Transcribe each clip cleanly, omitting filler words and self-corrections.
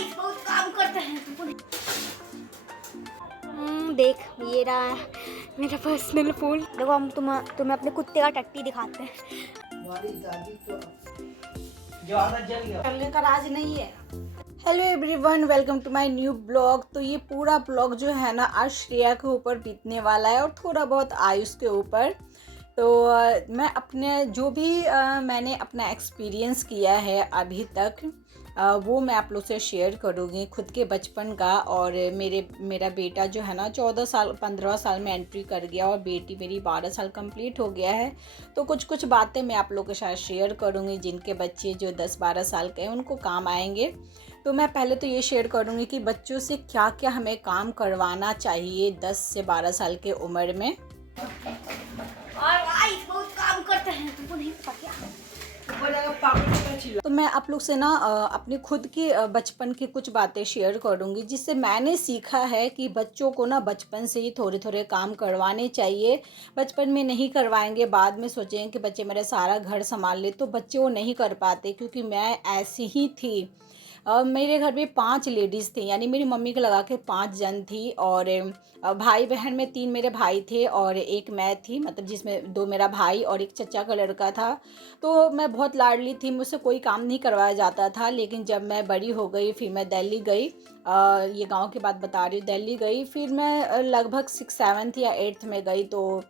Guys बहुत काम करते हैं। देख ये रहा मेरा पर्सनल फूल। देखो हम तुम्हें अपने कुत्ते का टट्टी दिखाते हैं। हमारी दादी तो ज्यादा जल गया करने का राज नहीं है। Hello everyone, welcome to my new blog. तो ये पूरा ब्लॉग जो है ना आज श्रेया के ऊपर बीतने वाला है और थोड़ा बहुत आयुष के ऊपर। तो मैं अपने जो भी मैंने अपना एक्सपीरियंस किया है अभी तक वो मैं आप लोग से शेयर करूँगी, खुद के बचपन का। और मेरा बेटा जो है ना 15 साल में एंट्री कर गया और बेटी मेरी 12 साल कंप्लीट हो गया है। तो कुछ बातें मैं आप लोगों के साथ शेयर करूँगी जिनके बच्चे जो 10-12 साल के हैं उनको काम आएंगे। तो मैं पहले तो ये शेयर करूँगी कि बच्चों से क्या क्या हमें काम करवाना चाहिए 10 से 12 साल के उम्र में। और गाइस बहुत काम करते हैं, तुमको नहीं पता क्या? तो मैं आप लोग से ना अपनी खुद की बचपन की कुछ बातें शेयर करूंगी जिससे मैंने सीखा है कि बच्चों को ना बचपन से ही थोड़े थोड़े काम करवाने चाहिए। बचपन में नहीं करवाएंगे, बाद में सोचेंगे कि बच्चे मेरा सारा घर संभाल ले, तो बच्चे वो नहीं कर पाते। क्योंकि मैं ऐसी ही थी। मेरे घर में 5 लेडीज़ थी, यानी मेरी मम्मी को लगा के 5 जन थी। और भाई बहन में 3 मेरे भाई थे और एक मैं थी, मतलब जिसमें 2 मेरा भाई और एक चचा का लड़का था। तो मैं बहुत लाडली थी, मुझसे कोई काम नहीं करवाया जाता था। लेकिन जब मैं बड़ी हो गई फिर मैं दिल्ली गई, ये गांव की बात बता रही हूँ, दिल्ली गई। फिर मैं लगभग 6-7 या 8th में गई। तो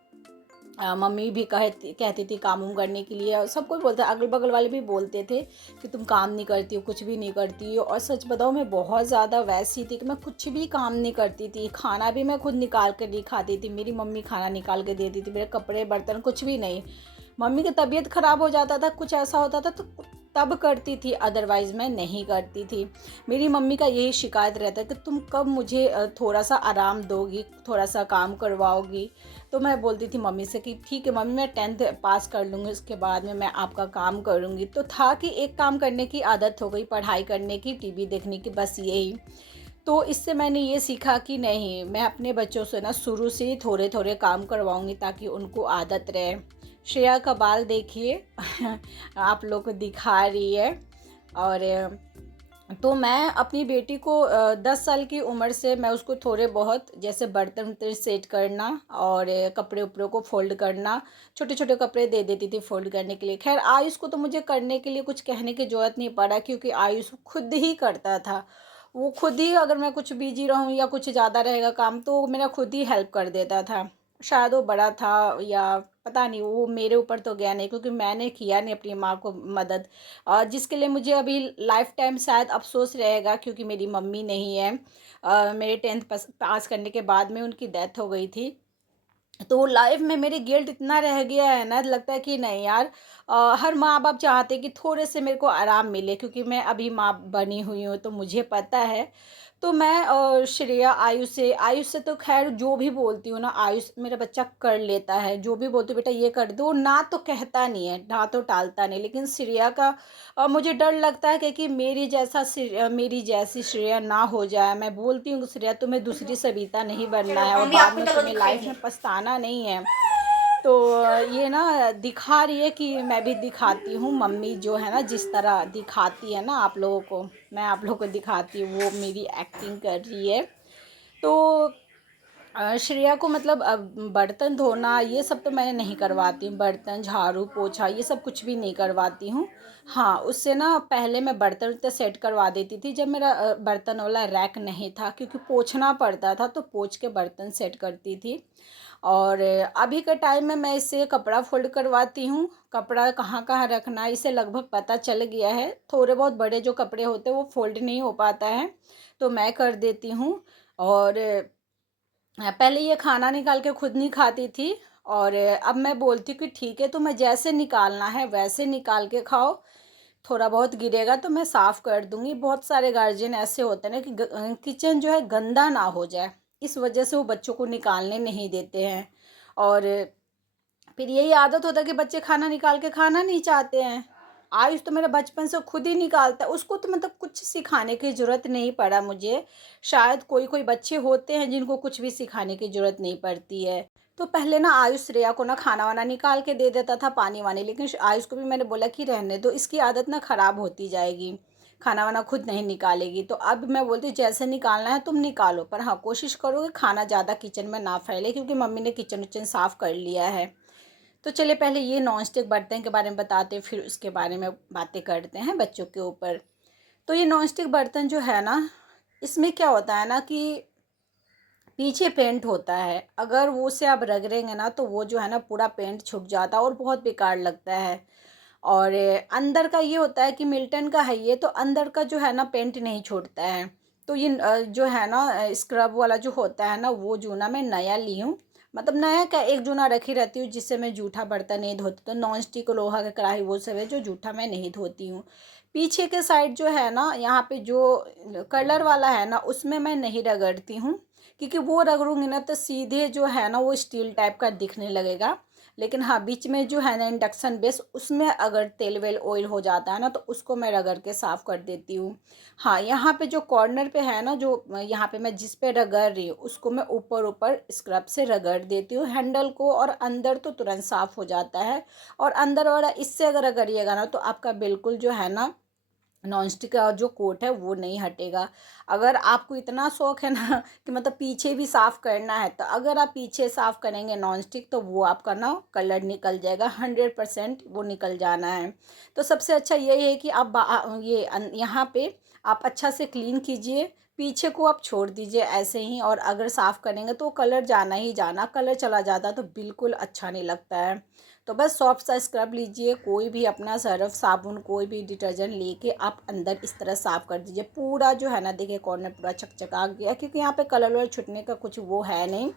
मम्मी भी कहती थी काम उम करने के लिए, और सब कोई बोलता, अगल बगल वाले भी बोलते थे कि तुम काम नहीं करती हो, कुछ भी नहीं करती हो। और सच बताओ मैं बहुत ज़्यादा वैसी थी कि मैं कुछ भी काम नहीं करती थी। खाना भी मैं खुद निकाल कर नहीं खाती थी, मेरी मम्मी खाना निकाल के देती थी, मेरे कपड़े बर्तन कुछ भी नहीं। मम्मी की तबीयत ख़राब हो जाता था, कुछ ऐसा होता था तो तब करती थी, अदरवाइज़ मैं नहीं करती थी। मेरी मम्मी का यही शिकायत रहता है कि तुम कब मुझे थोड़ा सा आराम दोगी, थोड़ा सा काम करवाओगी। तो मैं बोलती थी मम्मी से कि ठीक है मम्मी, मैं 10th पास कर लूँगी, उसके बाद में मैं आपका काम करूँगी। तो था कि एक काम करने की आदत हो गई, पढ़ाई करने की, टीवी देखने की, बस यही। तो इससे मैंने ये सीखा कि नहीं, मैं अपने बच्चों से ना शुरू से ही थोड़े थोड़े काम करवाऊँगी ताकि उनको आदत रहे। श्रेया का बाल देखिए आप लोग को दिखा रही है। और तो मैं अपनी बेटी को 10 साल की उम्र से मैं उसको थोड़े बहुत, जैसे बर्तन वर्तन सेट करना और कपड़े उपड़ों को फोल्ड करना, छोटे छोटे कपड़े दे देती थी फोल्ड करने के लिए। खैर आयुष को तो मुझे करने के लिए कुछ कहने की ज़रूरत नहीं पड़ा, क्योंकि आयुष खुद ही करता था। वो खुद ही, अगर मैं कुछ बिजी रहूँ या कुछ ज़्यादा रहेगा काम तो मेरा खुद ही हेल्प कर देता था। शायद वो बड़ा था या पता नहीं, वो मेरे ऊपर तो गया नहीं, क्योंकि मैंने किया नहीं अपनी माँ को मदद। और जिसके लिए मुझे अभी लाइफ टाइम शायद अफसोस रहेगा, क्योंकि मेरी मम्मी नहीं है। मेरे 10th पास करने के बाद में उनकी डेथ हो गई थी। तो लाइफ में मेरे गिल्ट इतना रह गया है ना, लगता है कि नहीं यार, हर माँ बाप चाहते कि थोड़े से मेरे को आराम मिले, क्योंकि मैं अभी माँ बनी हुई हूँ तो मुझे पता है। तो मैं श्रेया आयुष से तो खैर जो भी बोलती हूँ ना, आयुष मेरा बच्चा कर लेता है। जो भी बोलती हूँ बेटा ये कर दो, ना तो कहता नहीं है, ना तो टालता नहीं। लेकिन श्रेया का मुझे डर लगता है कि मेरी जैसी श्रेया ना हो जाए। मैं बोलती हूँ श्रेया तुम्हें दूसरी सविता नहीं बनना है और हम भी बाद आपको में तो तुम्हें लाइफ दिखाएंगे। में पछताना नहीं है। तो ये ना दिखा रही है कि मैं भी दिखाती हूँ, मम्मी जो है ना जिस तरह दिखाती है ना आप लोगों को, मैं आप लोगों को दिखाती हूँ, वो मेरी एक्टिंग कर रही है। तो श्रेया को मतलब बर्तन धोना ये सब तो मैंने नहीं करवाती हूँ, बर्तन झाड़ू पोछा ये सब कुछ भी नहीं करवाती हूँ। हाँ, उससे ना पहले मैं बर्तन वर्तन सेट करवा देती थी जब मेरा बर्तन वाला रैक नहीं था, क्योंकि पोछना पड़ता था तो पोछ के बर्तन सेट करती थी। और अभी के टाइम में मैं इससे कपड़ा फोल्ड करवाती हूँ। कपड़ा कहाँ कहाँ रखना है इसे लगभग पता चल गया है। थोड़े बहुत बड़े जो कपड़े होते हैं वो फोल्ड नहीं हो पाता है तो मैं कर देती हूँ। और पहले ये खाना निकाल के खुद नहीं खाती थी, और अब मैं बोलती हूँ कि ठीक है तुम्हें जैसे निकालना है वैसे निकाल के खाओ, थोड़ा बहुत गिरेगा तो मैं साफ़ कर दूंगी। बहुत सारे गार्जियन ऐसे होते हैं ना कि किचन जो है गंदा ना हो जाए, इस वजह से वो बच्चों को निकालने नहीं देते हैं। और फिर यही आदत होता है कि बच्चे खाना निकाल के खाना नहीं चाहते हैं। आयुष तो मेरा बचपन से खुद ही निकालता है, उसको तो मतलब कुछ सिखाने की ज़रूरत नहीं पड़ा मुझे। शायद कोई कोई बच्चे होते हैं जिनको कुछ भी सिखाने की ज़रूरत नहीं पड़ती है। तो पहले ना आयुष श्रेया को ना खाना वाना निकाल के दे देता था, पानी वानी, लेकिन आयुष को भी मैंने बोला कि रहने दो, इसकी आदत ना ख़राब होती जाएगी। खाना वाना खुद नहीं निकालेगी। तो अब मैं बोलती हूँ जैसे निकालना है तुम निकालो, पर हाँ कोशिश करो कि खाना ज़्यादा किचन में ना फैले, क्योंकि मम्मी ने किचन विचन साफ़ कर लिया है। तो चलिए पहले ये नॉन स्टिक बर्तन के बारे में बताते हैं, फिर उसके बारे में बातें करते हैं बच्चों के ऊपर। तो ये नॉन स्टिक बर्तन जो है ना, इसमें क्या होता है ना कि पीछे पेंट होता है, अगर वो उसे आप रगड़ेंगे ना तो वो जो है ना पूरा पेंट छुप जाता है और बहुत बेकार लगता है। और अंदर का ये होता है कि मिल्टन का है ये, तो अंदर का जो है ना पेंट नहीं छोड़ता है। तो ये जो है ना स्क्रब वाला जो होता है ना, वो जूना मैं नया ली हूँ। मतलब नया क्या, एक जूना रखी रहती हूँ जिससे मैं जूठा बर्तन नहीं धोती। तो नॉन स्टिक लोहा का कढ़ाई वो सब है जो जूठा मैं नहीं धोती हूँ। पीछे के साइड जो है ना, यहाँ पे जो कलर वाला है ना, उसमें मैं नहीं रगड़ती हूँ, क्योंकि वो रगड़ूंगी ना तो सीधे जो है ना वो स्टील टाइप का दिखने लगेगा। लेकिन हाँ बीच में जो है ना इंडक्शन बेस, उसमें अगर तेल वेल ऑयल हो जाता है ना तो उसको मैं रगड़ के साफ़ कर देती हूँ। हाँ यहाँ पे जो कॉर्नर पे है ना, जो यहाँ पे मैं जिस पे रगड़ रही हूँ उसको मैं ऊपर ऊपर स्क्रब से रगड़ देती हूँ हैंडल को, और अंदर तो तुरंत साफ़ हो जाता है। और अंदर वाला इससे अगर रगड़िएगा ना तो आपका बिल्कुल जो है ना नॉन स्टिक का जो कोट है वो नहीं हटेगा। अगर आपको इतना शौक है ना कि मतलब पीछे भी साफ़ करना है, तो अगर आप पीछे साफ़ करेंगे नॉन स्टिक तो वो आपका ना कलर निकल जाएगा, 100% वो निकल जाना है। तो सबसे अच्छा यही है कि आप यहाँ पे आप अच्छा से क्लीन कीजिए, पीछे को आप छोड़ दीजिए ऐसे ही। और अगर साफ़ करेंगे तो कलर जाना ही जाना, कलर चला जाता तो बिल्कुल अच्छा नहीं लगता है। तो बस सॉफ्ट सा स्क्रब लीजिए, कोई भी अपना सर्फ साबुन कोई भी डिटर्जेंट लेके आप अंदर इस तरह साफ़ कर दीजिए पूरा। जो है ना देखिए कॉर्नर पूरा चकचका गया, क्योंकि यहाँ पे कलर वलर छुटने का कुछ वो है नहीं।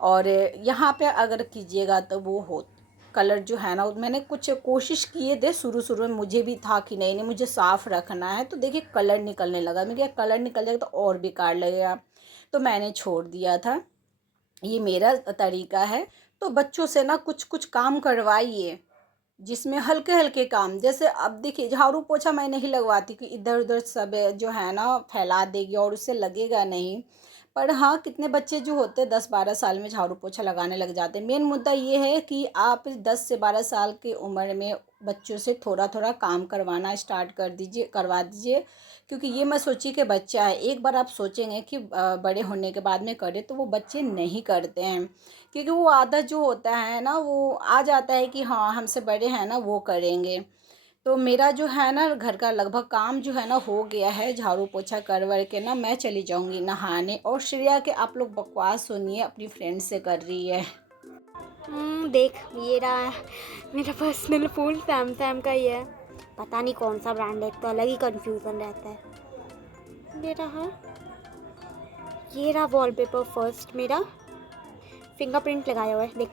और यहाँ पे अगर कीजिएगा तो वो हो कलर जो है ना, मैंने कुछ कोशिश किए थे शुरू शुरू में, मुझे भी था कि नहीं नहीं मुझे साफ़ रखना है, तो देखिए कलर निकलने लगा। मैं क्या कलर निकल जाएगा तो और बेकार लगेगा, तो मैंने छोड़ दिया था। ये मेरा तरीका है। तो बच्चों से ना कुछ कुछ काम करवाइए जिसमें हल्के हल्के काम, जैसे अब देखिए झाड़ू पोछा मैं नहीं लगवाती कि इधर उधर सब जो है ना फैला देगी और उससे लगेगा नहीं। पर हाँ कितने बच्चे जो होते हैं 10-12 साल में झाड़ू पोछा लगाने लग जाते हैं। मेन मुद्दा ये है कि आप 10 से 12 साल की उम्र में बच्चों से थोड़ा थोड़ा काम करवाना स्टार्ट करवा दीजिए। क्योंकि ये मत सोचिए कि बच्चा है, एक बार आप सोचेंगे कि बड़े होने के बाद में करें तो वो बच्चे नहीं करते हैं। क्योंकि वो आदत जो होता है ना वो आ जाता है कि हाँ हमसे बड़े हैं ना वो करेंगे। तो मेरा जो है ना घर का लगभग काम जो है ना हो गया है, झाड़ू पोछा कर वर के ना मैं चली जाऊंगी नहाने। और श्रेया के आप लोग बकवास सुनिए, अपनी फ्रेंड से कर रही है। देख ये रहा मेरा पर्सनल फ़ोन, सैमसंग का ही है, पता नहीं कौन सा ब्रांड है, तो अलग ही कंफ्यूजन रहता है। ये रहा वॉलपेपर फर्स्ट, मेरा फिंगरप्रिंट लगाया हुआ है देख,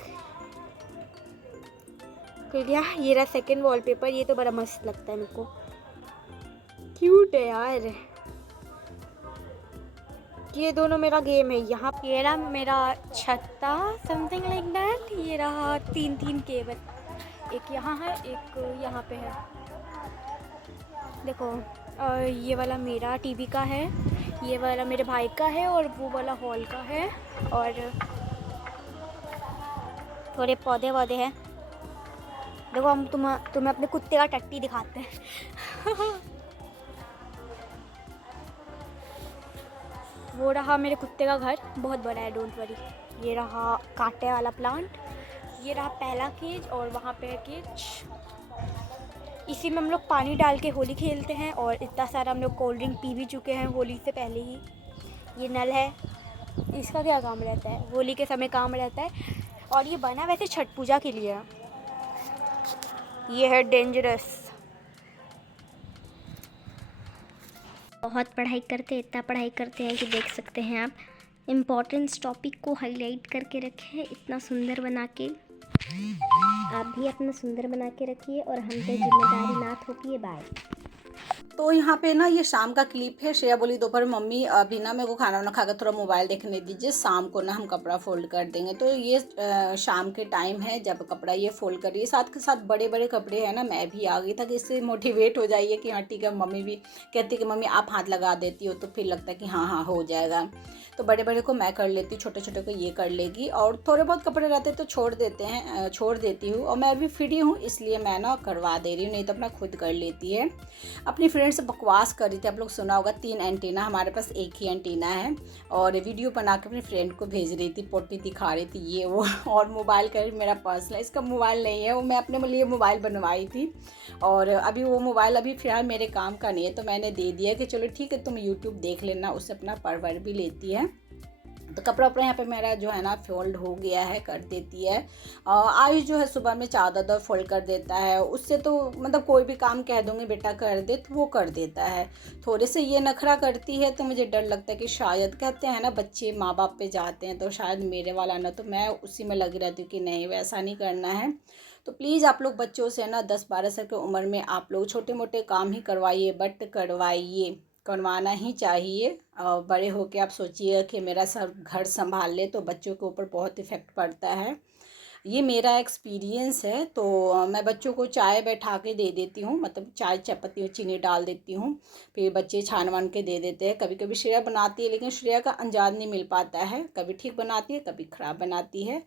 खुल गया। ये रहा सेकंड वॉलपेपर, ये तो बड़ा मस्त लगता है मेरे को, क्यूट है यार। ये दोनों मेरा गेम है यहाँ। ये रहा मेरा छत्ता, समथिंग लाइक दैट। ये रहा 3 केबल, एक यहाँ है एक यहाँ पे है, देखो। ये वाला मेरा टीवी का है, ये वाला मेरे भाई का है, और वो वाला हॉल का है। और थोड़े पौधे वौधे हैं। देखो हम तुम्हें अपने कुत्ते का टट्टी दिखाते हैं। वो रहा मेरे कुत्ते का घर, बहुत बड़ा है, डोंट वरी। ये रहा कांटे वाला प्लांट, ये रहा पहला केज, और वहाँ पे है केज। इसी में हम लोग पानी डाल के होली खेलते हैं, और इतना सारा हम लोग कोल्ड ड्रिंक पी भी चुके हैं होली से पहले ही। ये नल है, इसका क्या काम रहता है, होली के समय काम रहता है। और ये बना वैसे छठ पूजा के लिए। ये है डेंजरस, बहुत पढ़ाई करते हैं, इतना पढ़ाई करते हैं कि देख सकते हैं आप, इम्पोर्टेंस टॉपिक को हाईलाइट करके रखे हैं इतना सुंदर बना के। आप भी अपना सुंदर बना के रखिए, और हम पे जिम्मेदारी ना थोपिए। बाय। तो यहाँ पे ना ये शाम का क्लिप है। श्रेया बोली दोपहर मम्मी अभी ना मेरे को खाना वाना खाकर थोड़ा मोबाइल देखने दीजिए, शाम को ना हम कपड़ा फोल्ड कर देंगे। तो ये शाम के टाइम है जब कपड़ा ये फोल्ड कर रही है। साथ के साथ बड़े बड़े कपड़े हैं ना, मैं भी आ गई था कि इससे मोटिवेट हो जाइए कि हाँ ठीक है। मम्मी भी कहती कि मम्मी आप हाथ लगा देती हो, तो फिर लगता है कि हाँ हाँ हो जाएगा। तो बड़े बड़े को मैं कर लेती हूँ, छोटे छोटे को ये कर लेगी, और थोड़े बहुत कपड़े रहते तो छोड़ देती हूँ। और मैं भी फ्री हूँ इसलिए मैं ना करवा दे रही हूँ, नहीं तो अपना खुद कर लेती है। अपनी फ्रेंड मेरे से बकवास कर रही थी, आप लोग सुना होगा 3 एंटीना, हमारे पास एक ही एंटीना है, और वीडियो बना के अपनी फ्रेंड को भेज रही थी, पोटी दिखा रही थी ये वो। और मोबाइल का मेरा पर्सनल, इसका मोबाइल नहीं है, वो मैं अपने लिए मोबाइल बनवाई थी, और अभी वो मोबाइल अभी फ़िलहाल मेरे काम का नहीं है, तो मैंने दे दिया कि चलो ठीक है तुम यूट्यूब देख लेना, उससे अपना परवर भी लेती है। तो कपड़ा वपड़ा यहाँ पे मेरा जो है ना फोल्ड हो गया है, कर देती है। आयुष जो है सुबह में चादर फोल्ड कर देता है, उससे तो मतलब कोई भी काम कह दूँगी बेटा कर दे तो वो कर देता है। थोड़े से ये नखरा करती है तो मुझे डर लगता है कि शायद, कहते हैं ना बच्चे माँ बाप पे जाते हैं, तो शायद मेरे वाला ना, तो मैं उसी में लगी रहती हूँ कि नहीं वैसा नहीं करना है। तो प्लीज़ आप लोग बच्चों से ना 10-12 साल की उम्र में आप लोग छोटे मोटे काम ही करवाइए, बट करवाइए, करवाना ही चाहिए। बड़े होके आप सोचिए कि मेरा सब घर संभाल ले, तो बच्चों के ऊपर बहुत इफ़ेक्ट पड़ता है। ये मेरा एक्सपीरियंस है। तो मैं बच्चों को चाय बैठा के दे देती हूँ, मतलब चाय चायपत्ती में चीनी डाल देती हूँ, फिर बच्चे छान वान के दे देते हैं। कभी कभी श्रेया बनाती है, लेकिन श्रेया का अंदाज़ नहीं मिल पाता है, कभी ठीक बनाती है कभी ख़राब बनाती है।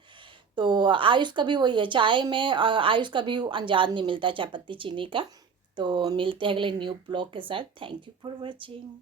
तो आयुष का भी वही है, चाय में आयुष का भी अंदाज़ नहीं मिलता चायपत्ती चीनी का। तो मिलते हैं अगले न्यू ब्लॉग के साथ। Thank you for watching.